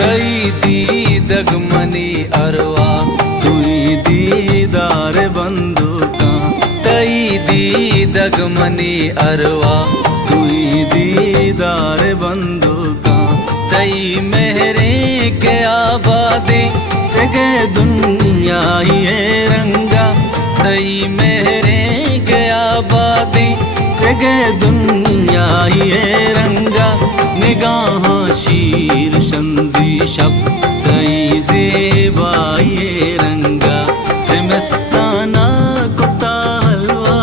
तई दीदग मनी अरवा तुई दीदार बंदूका तई दीदग मनी अरवा तुई दीदार बंदूका तई मेहरे के आबादी तेगे दुनिया ये रंगा तई मेहरे के आबादी तेगे दुनिया ये रंगा निगाह शीर शंजी शब तई ज़ेबाई रंगा ज़िमस्ताना कुत्ता हलवा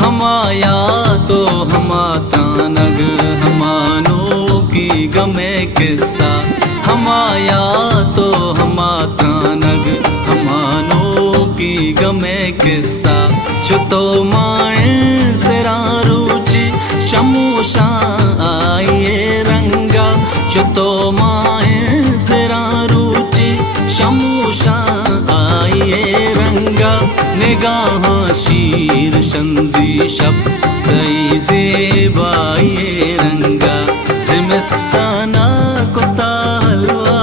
हमाया तो हमाता नग हमानो की गमे किस्सा हमाया तो हमाता नग हमानो की गमे किस्सा छुतो माए जरा रुचि शमूशा आए रंगा छुतो माए जरा रुचि शमूशा आए रंगा निगाह शीर शंजी शब तई ज़ेबाई रंगा ज़िमस्ताना कुत्ता हलवा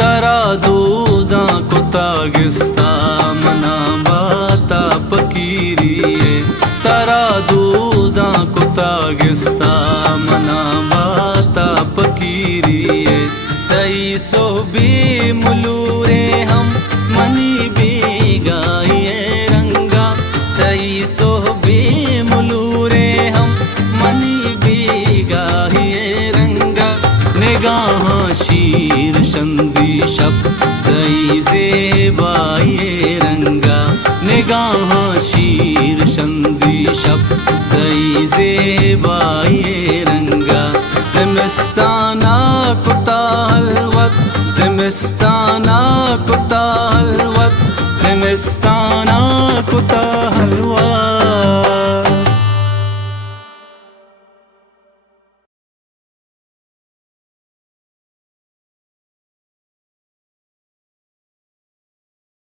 तरा दूधा कुतागिस्ता मना बाता पकीरिए तरा दूधा कुतागिस्ता मना बाता पकीरिए तई सोबी मुलूरे हम मनी भी गाइए रंगा तई सोबी मुलूरे हम मनी भी गाइए रंगा निगाह शीर शंजी शब तई ज़ेबाई रंगा निगाह शीर शंजी शब तई ज़ेबाई रंगा ज़िमस्ताना कुत्ता हलवत ज़िमस्ताना कुत्ता हलवत ज़िमस्ताना कुत्ता